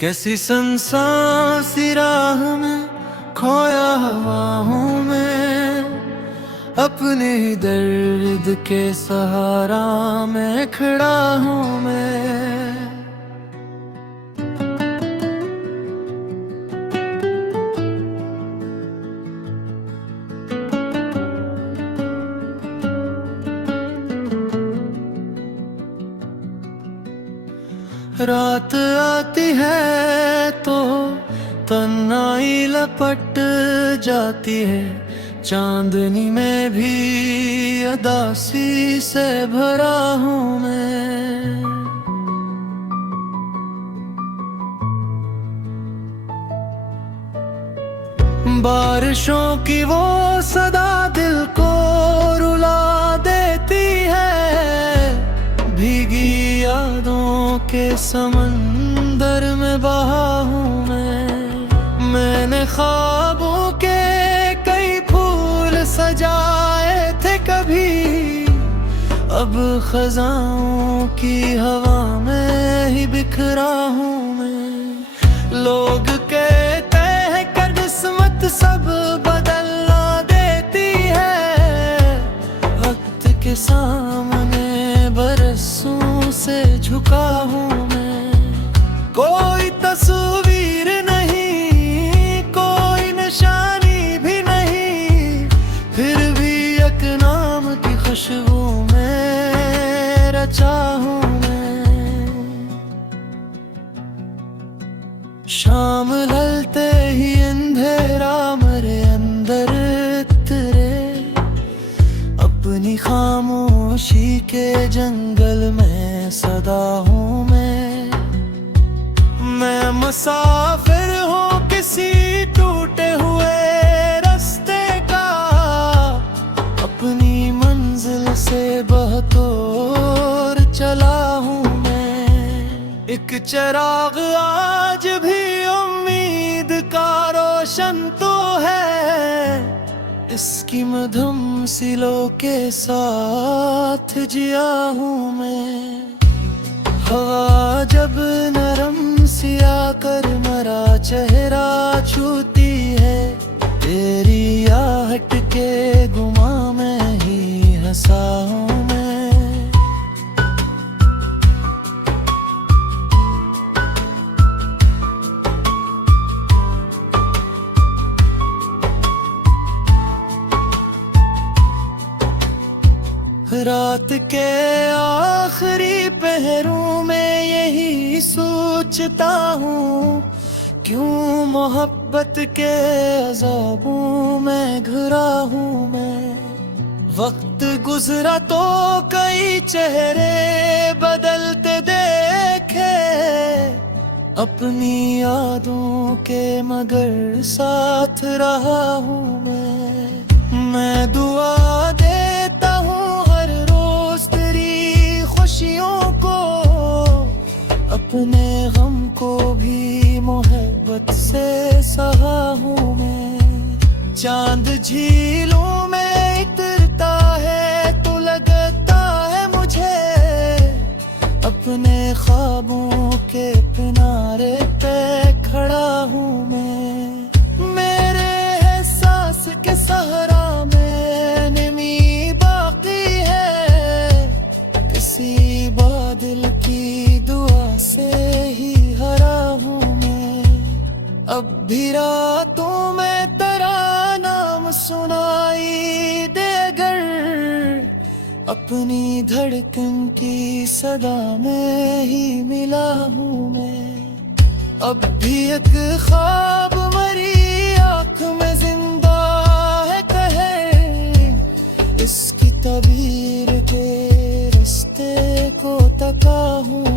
कैसी संसार सी राह में खोया हवाओं में, अपने दर्द के सहारा में खड़ा हूँ मैं। रात आती है तो तन्हाई लपट जाती है, चांदनी में भी उदासी से भरा हूँ मैं। बारिशों की वो सदा दिल को रुला देती है, भीगी यादों के समंदर में बहा हूँ मैंने ख्वाबों के कई फूल सजाए थे कभी, अब खजाओं की हवा में ही बिखरा हूँ मैं। लोग कहते हैं कि किस्मत सब बदलना देती है, वक्त के सामने बरसों से झुका हूँ मैं। कोई तस्वीर नहीं, कोई निशानी भी नहीं, फिर भी एक नाम की खुशबू में रचा हूँ मैं। शाम ढलते ही अंधेरा मेरे अंदर उतरे, अपनी खामोशी के जंगल में सदा हूँ मैं मुसाफिर हूँ किसी टूटे हुए रास्ते का, अपनी मंजिल से बहुत दूर चला हूँ मैं। एक चिराग आज भी उम्मीद का रोशन तो है, इसकी मधुम सिलों के साथ जिया हूँ मैं। हवा जब नरम सी आकर मेरा चेहरा छूती है, तेरी आहट के गुमा में ही हंसा हूँ मैं। रात के आखिरी पहरों में यही सोचता हूँ, क्यों मोहब्बत के अज़ाबों में घिरा हूँ मैं। वक्त गुजरा तो कई चेहरे बदलते देखे, अपनी यादों के मगर साथ रहा हूँ मैं दुआ देता हूँ खुशियों को, अपने गम को भी मोहब्बत से सहा हूँ मैं। चांद झीलों में उतरता है तो लगता है मुझे, अपने ख्वाबों के किनारे पे खड़ा हूँ मैं। मेरे एहसास के सहारा में नमी बाकी है, किसी बादल की दुआ से ही हरा हूँ मैं। अब भी रातों में तेरा नाम सुनाई देगर, अपनी धड़कन की सदा में ही मिला हूँ मैं। अब भी एक ख्वाब मरी आँख में जिंदा है कहे, इसकी तबीर के को तका हूँ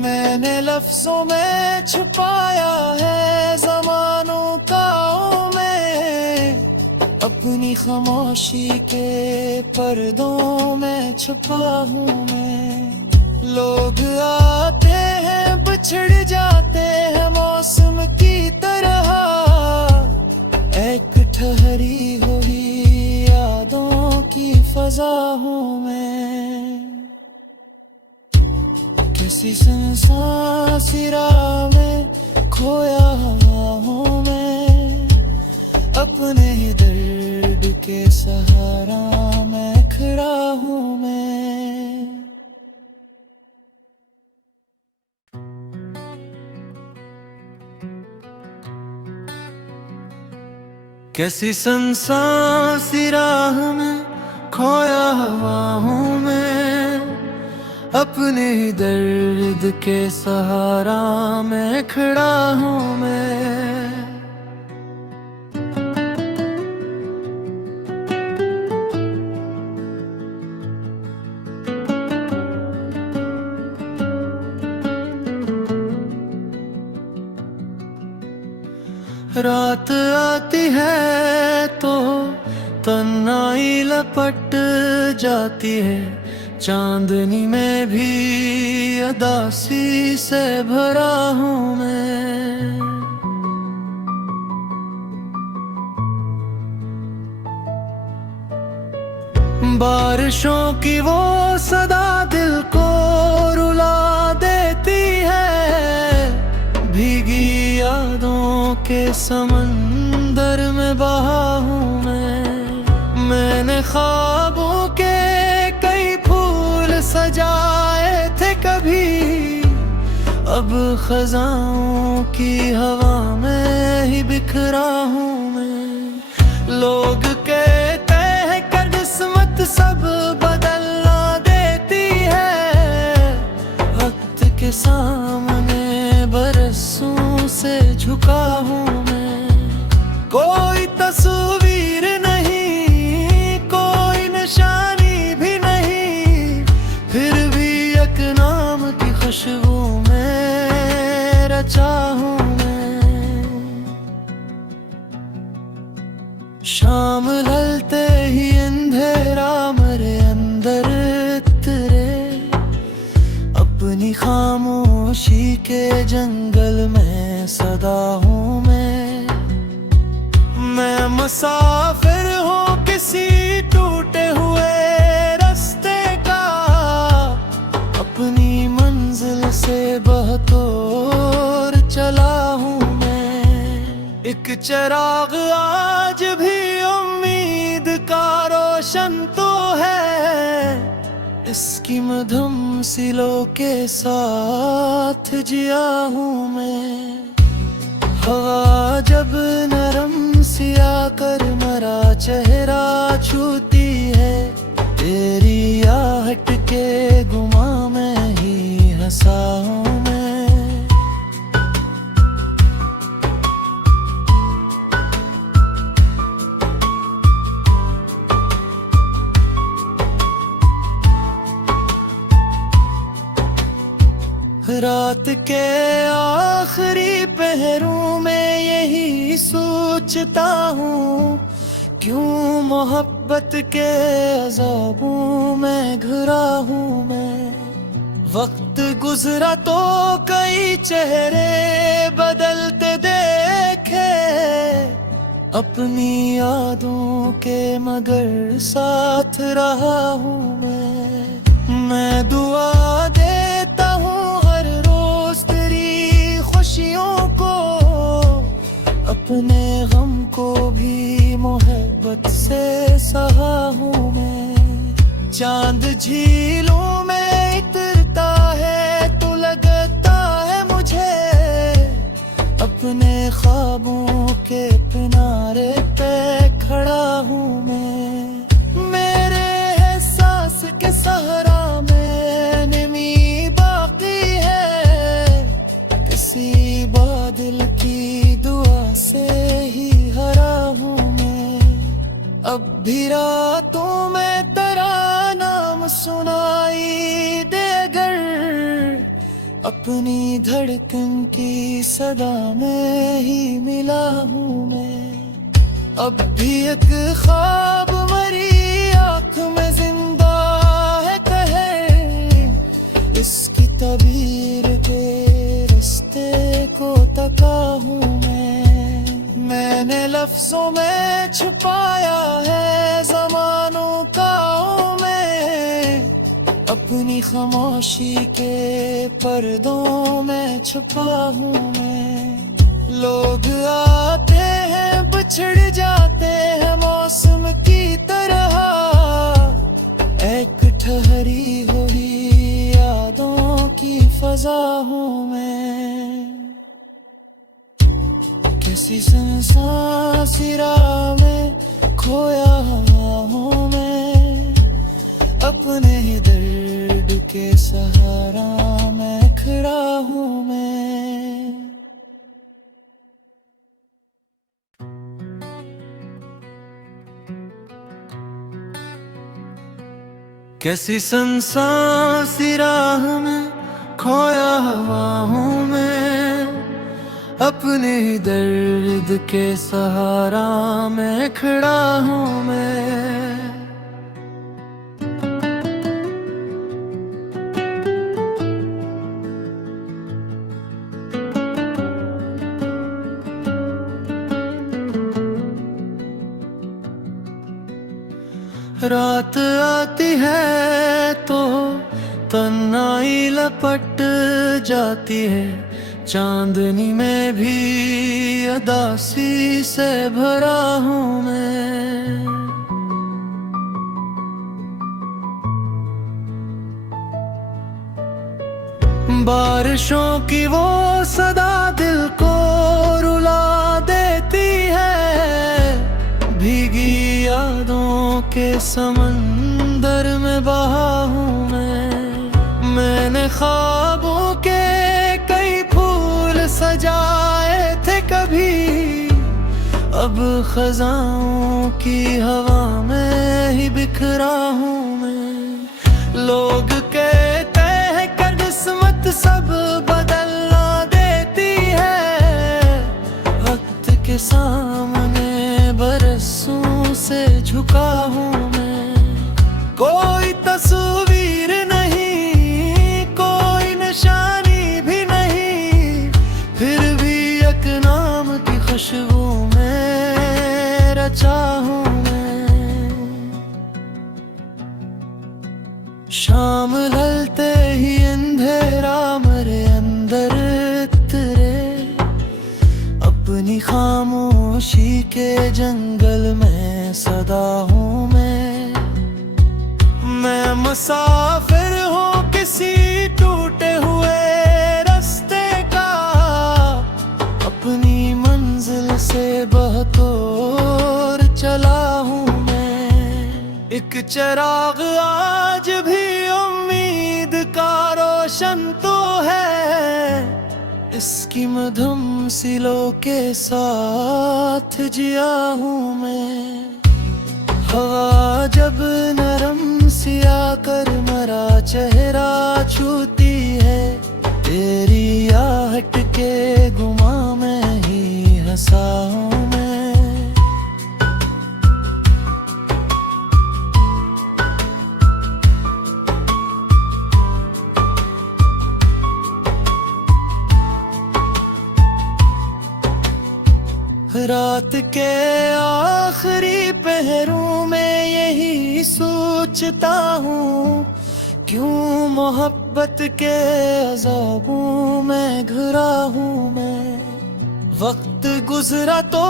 मैंने लफ्जों में छुपाया है ज़मानों का मैं, अपनी खामोशी के पर्दों में छुपा हूँ मैं। लोग आते हैं बिछड़ जाते हैं मौसम की तरह, एक ठहरी हुई यादों की फजा हूँ मैं। किसी सुनसान राह में खोया हूँ मैं, अपने ही दर्द के सहारा मैं खड़ा हूँ मैं। कैसी सुनसान राह में खोया हुआ हूँ मैं, अपने ही दर्द के सहारा मैं खड़ा हूँ मैं। रात आती है तो तन्हाई लपट जाती है, चांदनी में भी उदासी से भरा हूँ मैं। बारिशों की वो सदा दिल को रुला देती है, भीगी यादों के समंदर में बहा हूँ मैंने ख्वाबों के कई फूल सजाए थे कभी, अब खजाओं की हवा में ही बिखरा हूँ मैं। लोग कहते हैं कि किस्मत सब बदलना देती है, वक्त के सामने बरसों से झुका हूँ मैं। कोई तस्वीर नहीं, कोई निशानी भी नहीं, फिर भी एक नाम की खुशबू में रचा हूँ मैं। शाम ढलते ही अंधेरा मेरे अंदर उतरे, अपनी खामोशी के जंगल में सदा हूँ मैं मुसाफिर हूँ किसी टूटे हुए रास्ते का, अपनी मंजिल से बहतोर चला हूँ मैं। एक चिराग आज भी उम्मीद का रोशन तो है, इसकी मधुम सिलों के साथ जिया हूँ मैं। हवा जब नरम सिया कर मेरा चेहरा छूती है, तेरी आहट के गुमा में ही हंसा हूँ मैं। रात के आखिरी पहरों में यही सोचता हूँ, क्यों मोहब्बत के अज़ाबों में घिरा हूँ मैं। वक्त गुजरा तो कई चेहरे बदलते देखे, अपनी यादों के मगर साथ रहा हूँ मैं दुआ देता हूँ हर रोज तेरी खुशियों को, अपने गम को भी मोहब्बत से सहा हूँ मैं। चांद झीलों में इतरता है तो लगता है मुझे, अपने ख्वाबों के किनारे पे खड़ा हूँ मैं। मेरे एहसास के सहारा में नमी बाकी है, किसी बादल की दुआ से ही हरा हूँ मैं। अब भी रातों में तेरा नाम सुनाई देगर, अपनी धड़कन की सदा में ही मिला हूँ मैं। अब भी एक ख्वाब मरी आँख में जिंदा है कहे, इसकी तबीर के रास्ते को तका हूँ मैंने लफ्जों में छुपाया है ज़मानों का मैं, अपनी खामोशी के पर्दों में छुपा हूँ मैं। लोग आते हैं बिछड़ जाते हैं मौसम की तरह, एक ठहरी हुई यादों की फजा हूँ मैं। किसी सुनसान सी राह में खोया हूँ मैं, अपने ही दर्द के सहारा मैं खड़ा हूँ मैं। कैसी सुनसान सी राह में खोया हुआ हूँ मैं, अपने ही दर्द के सहारा मैं खड़ा हूँ मैं। रात आती है तो तन्हाई लपट जाती है, चांदनी में भी उदासी से भरा हूँ मैं। बारिशों की वो सदा दिल को रुला देती है, भीगी यादों के समंदर में बहा हूँ मैंने ख्वाबों के कई फूल सजाए थे कभी, अब खजाओं की हवा में ही बिखरा हूँ मैं। लोग कहते हैं कि किस्मत सब बदलना देती है, वक्त के सामने बरसों से झुका हूँ मैं। कोई तस्वीर नहीं, कोई निशानी भी नहीं, फिर भी एक नाम की खुशबू में रचा हूँ मैं। शाम ढलते ही अंधेरा मेरे अंदर उतरे, अपनी खामोशी के जंगल में सदा हूँ मैं मुसाफिर हूँ किसी टूटे हुए रास्ते का, अपनी मंजिल से बहुत चला हूँ मैं। एक चिराग आज भी उम्मीद का रोशन तो है, इसकी मधुम सिलों के साथ जिया हूँ मैं। हवा जब नरम सिया कर मरा चेहरा छूती है, तेरी आहट के गुमा में ही हंसा हूँ मैं। रात के आखिरी पहरों में यही सोचता हूँ, क्यों मोहब्बत के अज़ाबों में घिरा हूँ मैं। वक्त गुजरा तो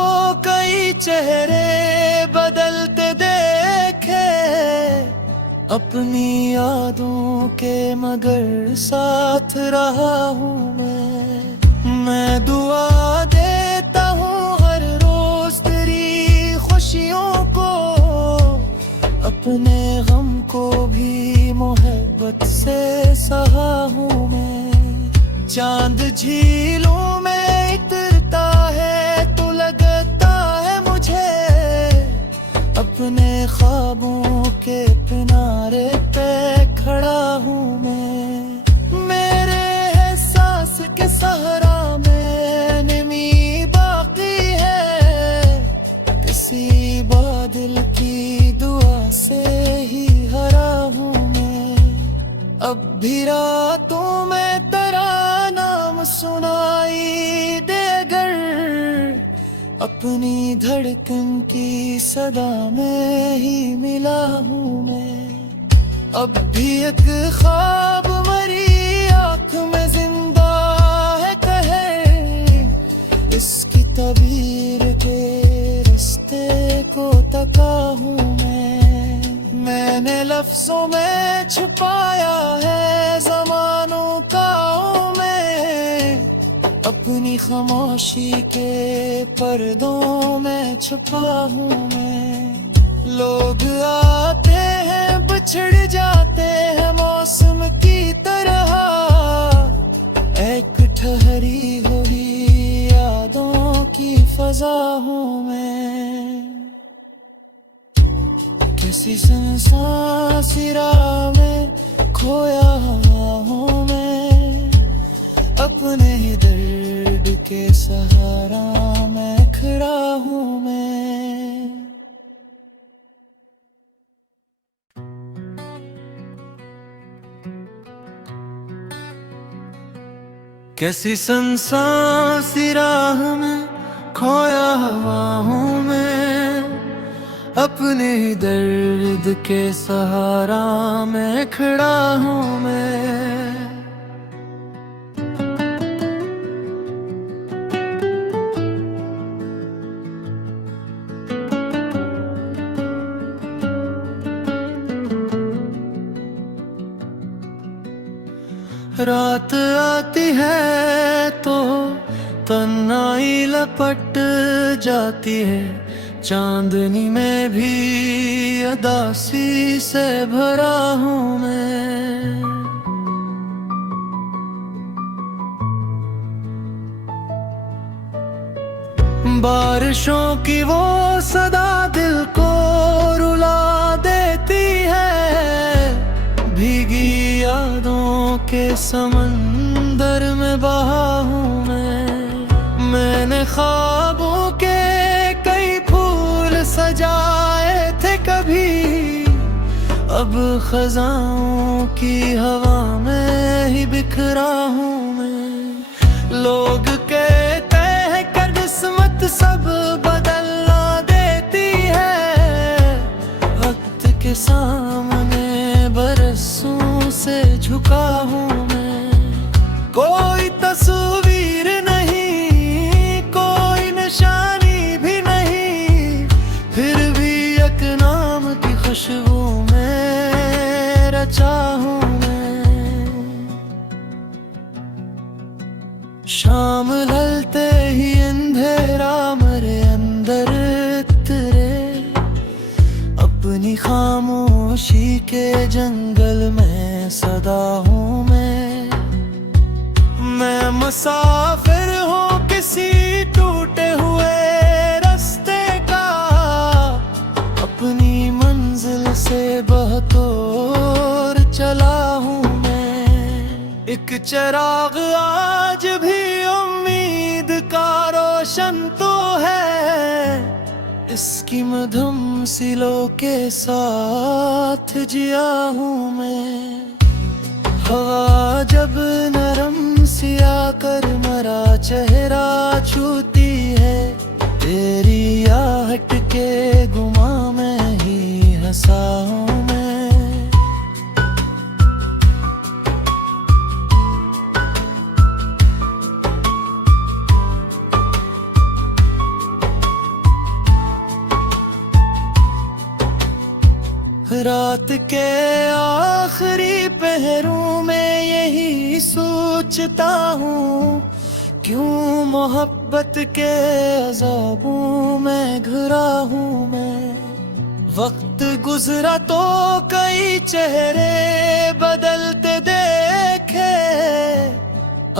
कई चेहरे बदलते देखे, अपनी यादों के मगर साथ रहा हूँ मैं दुआ देता हूँ हर रोज तेरी खुशियों को, अपने गम को भी मोहब्बत से सहा हूँ मैं। चांद झीलों में इतरता है तो लगता है मुझे, अपने ख्वाबों के किनारे पे खड़ा हूँ मैं। मेरे एहसास के सहारा में नमी बाकी है, किसी बादल की दुआ से ही हरा हूँ मैं। अब भी रातों में तेरा नाम सुनाई देगर, अपनी धड़कन की सदा में ही मिला हूँ मैं। अब भी एक ख्वाब मरी आँख में जिंदा है कहे, इसकी तबीर के रास्ते को तका हूँ मैंने लफ्जों में छुपाया है ज़मानों का मैं, अपनी खामोशी के पर्दों में छुपा हूँ मैं। लोग आते हैं बिछड़ जाते हैं मौसम की तरह, एक ठहरी हुई यादों की फजा हूँ मैं। किसी सुनसान सी राह में खोया हुआ हूँ मैं, अपने ही दर्द के सहारा मैं खड़ा हूँ मैं। कैसी सुनसान सी राह में खोया हुआ हूँ मैं, अपने ही दर्द के सहारा मैं खड़ा हूँ मैं। रात आती है तो तन्हाई लपट जाती है, चांदनी में भी उदासी से भरा हूँ मैं। बारिशों की वो सदा दिल को रुला देती है, भीगी यादों के समंदर में बहा हूँ मैंने ख्वाबों के कई फूल सजाए थे कभी, अब खजाओं की हवा में ही बिखरा हूँ मैं। लोग कहते हैं कि किस्मत सब बदलना देती है, वक्त के सामने बरसों से झुका हूँ मैं। कोई तस्वीर नहीं, कोई निशानी भी नहीं, फिर भी एक नाम की खुशबू में रचा हूँ मैं। शाम ढलते ही अंधेरा मेरे अंदर उतरे, अपनी खामोशी के जंगल में सदा हूँ मैं मुसाफिर हूँ किसी टूटे हुए रास्ते का, अपनी मंजिल से बहुत दूर चला हूँ मैं। एक चिराग आज भी उम्मीद का रोशन तो है, इसकी मधुम सिलों के साथ जिया हूँ मैं। हवा जब नरम सी आकर मेरा चेहरा छूती है, तेरी आहट के गुमा में ही हंसा हूँ मैं। रात के आखिरी पहरों में यही सोचता हूँ, क्यों मोहब्बत के अज़ाबों में घिरा हूँ मैं। वक्त गुजरा तो कई चेहरे बदलते देखे,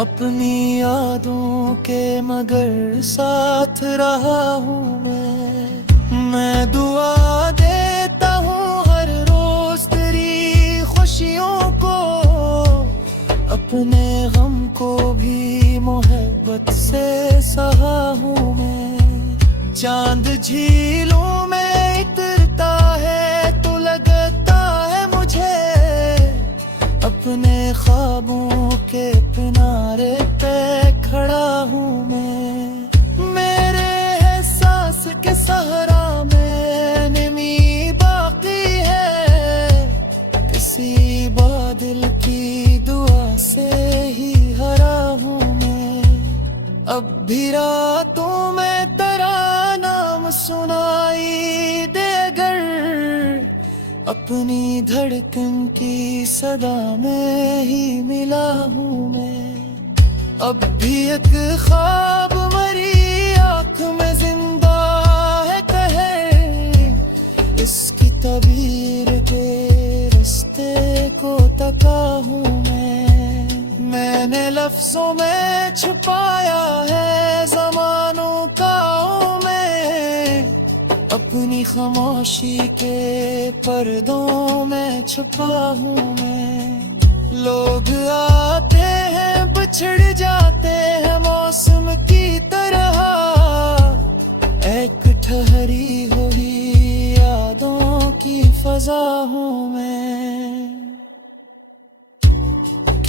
अपनी यादों के मगर साथ रहा हूँ मैं दुआ देता हूँ हर रोज तेरी खुशियों को, अपने गम को भी मोहब्बत से सहा हूँ मैं। चांद झीलों में इतरता है तो लगता है मुझे, अपने ख्वाबों के किनारे पे खड़ा हूँ मैं। मेरे एहसास के सहारा में नमी बाकी है, किसी भी रातों में तेरा नाम सुनाई दे, अगर अपनी धड़कन की सदा में ही मिला हूँ मैं। अब भी एक ख्वाब मरी आँख में जिंदा है, कहे इसकी तबीर के रास्ते को तका हूँ मैंने लफ्जों में छुपाया है ज़मानों का मैं, अपनी खामोशी के पर्दों में छुपा हूँ मैं। लोग आते हैं बिछड़ जाते हैं मौसम की तरह, एक ठहरी हुई यादों की फजा हूँ मैं।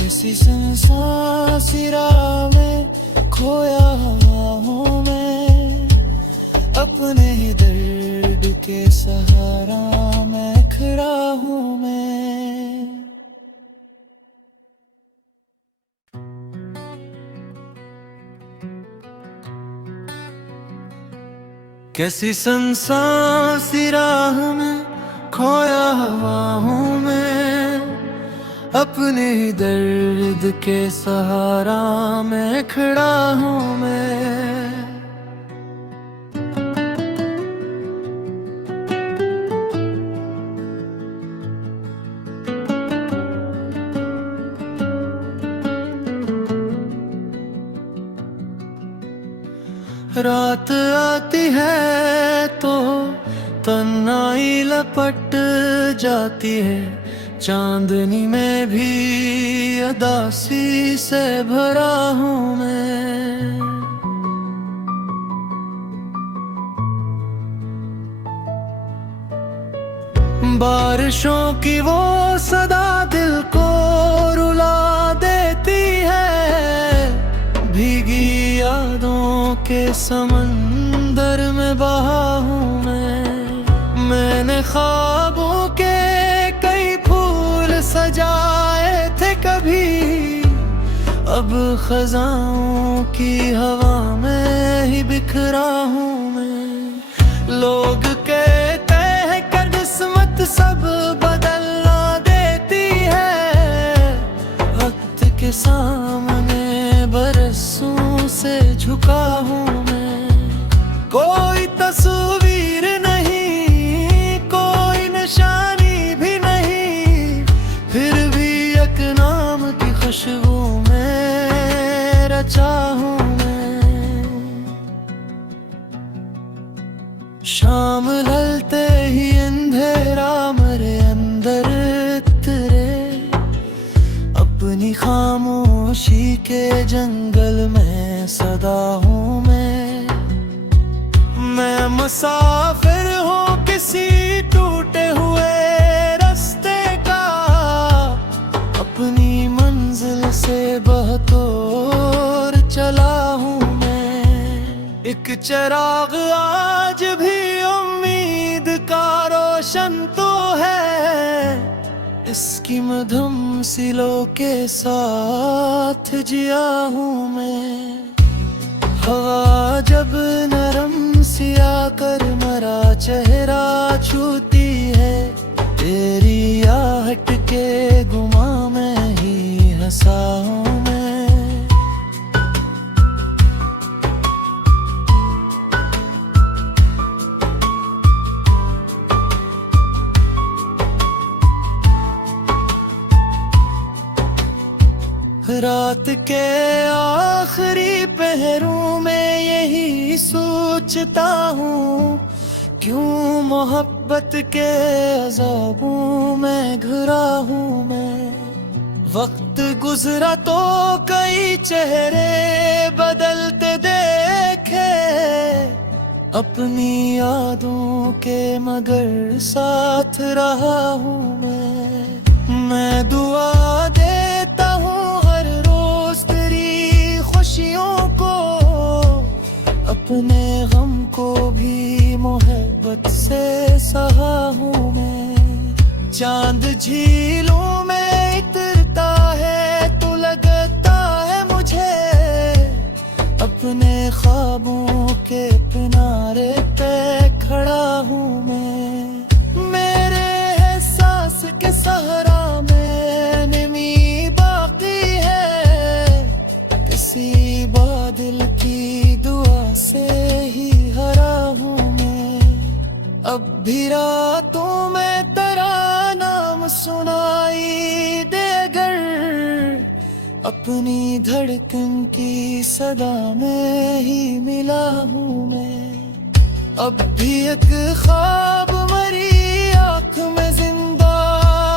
किसी सुनसान सी राह में खोया हूँ मैं, अपने ही दर्द के सहारा मैं खड़ा हूँ मैं। कैसी सुनसान सी राह में खोया हूँ मैं, अपने ही दर्द के सहारा मैं खड़ा हूँ मैं। रात आती है तो तन्हाई लपट जाती है, चांदनी में भी उदासी से भरा हूँ मैं। बारिशों की वो सदा दिल को रुला देती है, भीगी यादों के समंदर में बहा हूँ मैंने ख्वाबों के सजाए थे कभी, अब खजाओं की हवा में ही बिखरा हूँ मैं। लोग कहते हैं कि किस्मत सब बदलना देती है, वक्त के सामने बरसों से झुका हूँ मैं। कोई तस्वीर नहीं, कोई निशानी भी नहीं, फिर भी एक नाम की खुशबू में रचा हूँ मैं। शाम ढलते ही अंधेरा मेरे अंदर उतरे, अपनी खामोशी के जंगल में सदा हूँ मैं मुसाफिर हूँ किसी टूटे हुए से बहतोर चला हूँ मैं। एक चिराग आज भी उम्मीद का रोशन तो है, इसकी मधुम सिलों के साथ जिया हूँ मैं। हवा जब नरम सी आकर मेरा चेहरा छूती है, तेरी आहट के गुमा में ही हंसा हूँ मैं। रात के आखिरी पहरों में यही सोचता हूँ, क्यों मोहब्बत के अज़ाबों में घिरा हूँ मैं। वक्त गुजरा तो कई चेहरे बदलते देखे, अपनी यादों के मगर साथ रहा हूँ मैं दुआ देता हूँ हर रोज तेरी खुशियों को, अपने गम को भी मोहब्बत से सहा हूँ मैं। चांद झीलों में इतरता है तो लगता है मुझे, अपने अब भी रातों में तेरा नाम सुनाई दे, अगर अपनी धड़कन की सदा में ही मिला हूँ मैं। अब भी एक ख्वाब मरी आँख में जिंदा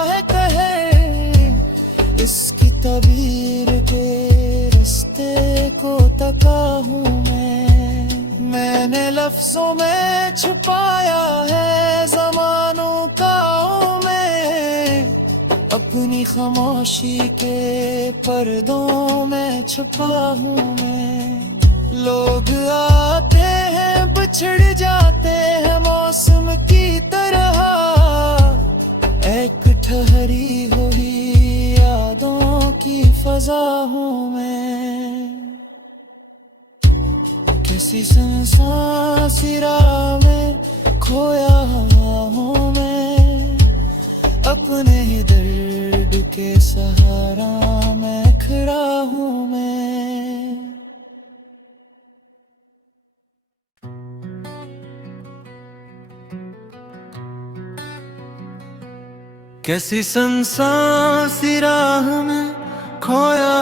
है, कहे इसकी तबीर के रास्ते को तका हूँ मैंने लफ्जों में छुपाया है ज़मानों का मैं, अपनी खामोशी के पर्दों में छुपा हूँ मैं। लोग आते हैं बिछड़ जाते हैं मौसम की तरह, एक ठहरी हुई यादों की फजा हूँ मैं। किसी सुनसान सी राह में खोया हूँ मैं, अपने ही दर्द के सहारा में खड़ा हूँ मैं। कैसी सुनसान सी राह में खोया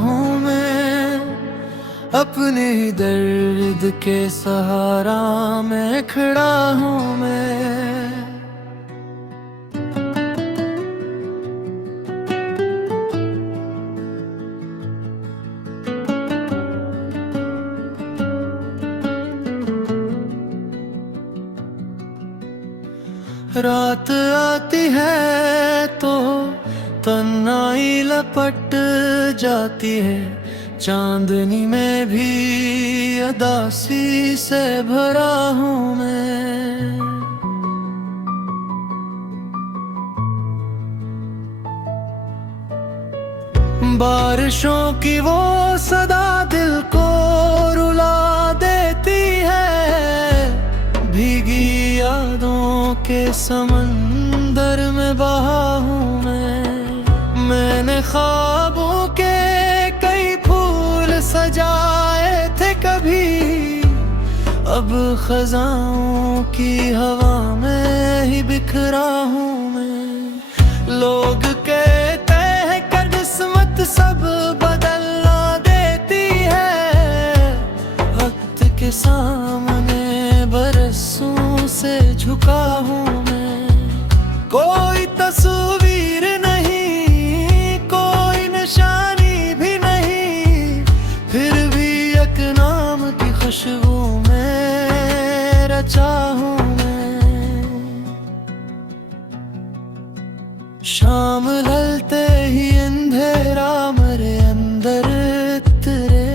हूँ मैं, अपने ही दर्द के सहारा में खड़ा हूँ मैं। रात आती है तो तन्हाई लपट जाती है, चांदनी में भी उदासी से भरा हूँ मैं। बारिशों की वो सदा दिल को रुला देती है, भीगी यादों के समंदर में बहा हूँ मैंने ख्वाबों के कई फूल सजाए थे कभी, अब खजाओं की हवा में ही बिखरा हूँ मैं। लोग कहते हैं कि किस्मत सब बदलना देती है, वक्त के सामने बरसों से झुका हूँ मैं। कोई तस्वीर नहीं, कोई निशानी भी नहीं, फिर भी एक नाम की खुशबू में रचा हूँ मैं। शाम ढलते ही अंधेरा मेरे अंदर उतरे,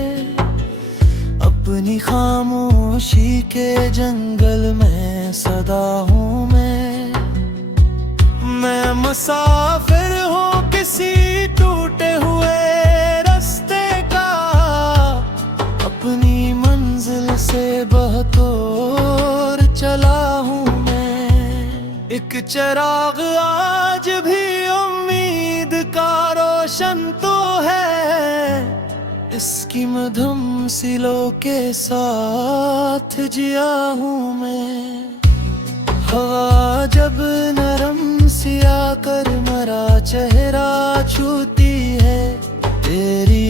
अपनी खामोशी के जंगल में सदा हूँ मैं मुसाफिर हूँ किसी टूटे हुए रास्ते का, अपनी मंजिल से बहुत दूर चला हूँ मैं। एक चिराग आज भी उम्मीद का रोशन तो है, इसकी मधुम सिलों के साथ जिया हूँ मैं। हवा जब नरम सी आकर मेरा चेहरा छूती है, तेरी